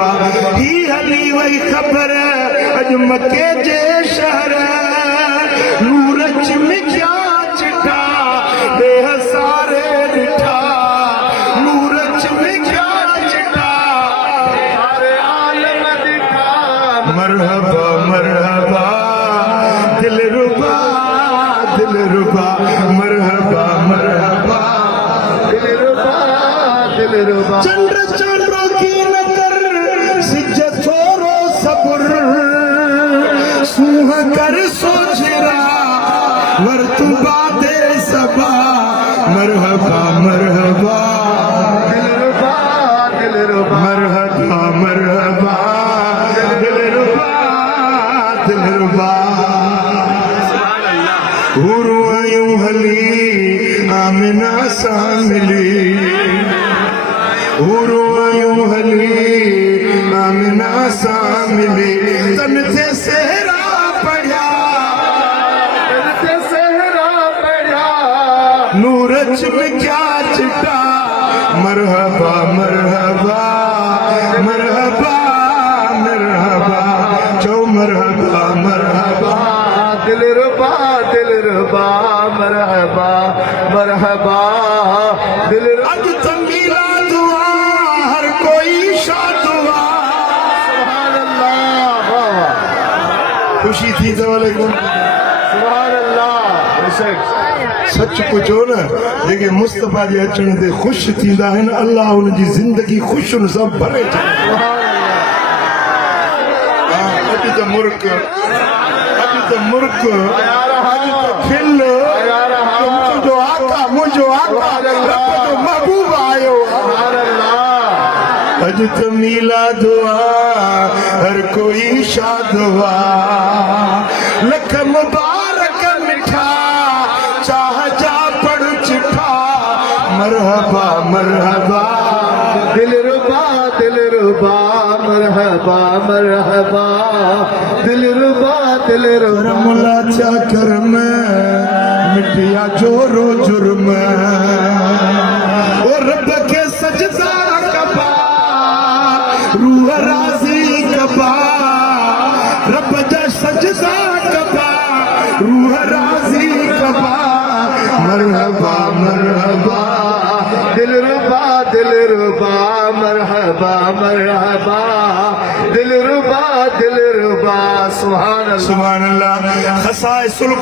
मरहबा ही हली वही खबर अज मके जे शहर नूर चिमकिया चिठा बेहसारे रिठा नूर चिमकिया चिठा सारे आलम दिखा मरहबा मरहबा दिलरुबा दिलरुबा मरहबा मरहबा दिलरुबा दिलरुबा चंद्र चंद्रों की नजर सिज छोरो सब्र सूह कर सोचरा वर्तुबा दे सबा मरहबा मरहबा दिलरुबा दिलरुबा मरहबा मरहबा दिलरुबा दिलरुबा हुरुआयूं हली आमिना सा मिली हुरुआयूं हली आमिना सा मिली तन ते सहरा पढ़िया तन ते सहरा पढ़िया नूर चिमकिया चिटा मरहबा मरहबा मरहबा मरहबा चो मरहबा मरहबा दिलरुबा दिलरुबा मरहबा मरहबा दिलरुबा अज तमीला दुआ हर कोई शादुआ सुभान अल्लाह खुशी थी तो वालेकुम सुभान अल्लाह सच पुछो न जेके मुस्तफा जे अचण ते ख़ुश थींदा आहिनि अल्लाह उन जी ज़िंदगी ख़ुशियुनि सां भरे छॾे अॼु त मुल्क मुल्क खिल मुझो आका जो महबूब आयो अज त मीला दुआ हर कोई शादवा लख मुबारक मिठा चाह जा पढ़ चिठा मरहबा मरहबा दिलरुबा दिलरुबा मरहबा मरहबा दिलरुबा दिलरुबा मुला चा करम मिटिया जोरो जुर्म और रब के सजदा कबा रूह राजी कबा रब जा सजदा कबा रूह राजी कबा मरहबा मरहबा दिलरुबा दिलरुबा मरहबा मरहबा दिलरुबा दिलरुबा सुभान अल्लाह खसाइसुल